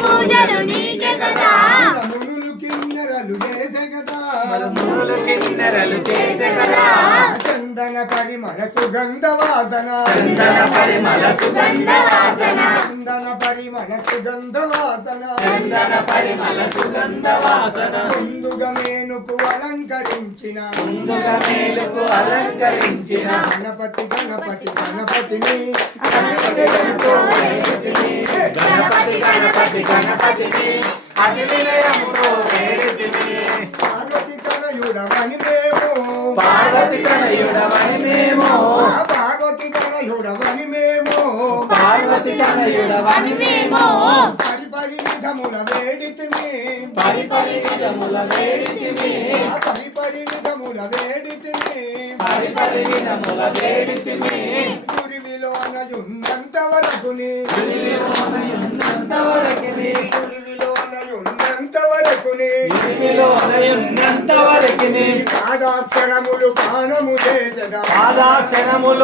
పూజలు నీకే కదా మునులు కిన్నెరలు చేసే కదా మునులు కిన్నెరలు చేసే కదా చందన పరిమళ సుగంధ వాసన చందన పరిమళ సుగంధ వాసన చందన పరిమళ సుగంధ వాసన చందన పరిమళ సుగంధ వాసన ముందుగా మేనుకు అలంకరించిన ముందుగా మేలుకు అలంకరించిన గణపతి గణపతి గణపతిని గణపతి గణపతి గణపతిని అతి వినయముతో వేడితిని పార్వతి తనయుడవని మేము పార్వతి తనయుడవని మేము పార్వతి తనయుడవని మేము పార్వతి తనయుడవని మేము పరిపరి విధముల వేడితిని పరిపరి విధముల వేడితిని పరిపరి విధముల వేడితిని పరిపరి విధముల వేడితిని గురివిలోనయున్నంత వరకుని ఉన్నంత వరకుని గురివిలోనయున్నంత వరకుని ఉన్నంత వరకుని పాదాక్షరములు పానము చేసదా పాదాక్షరములు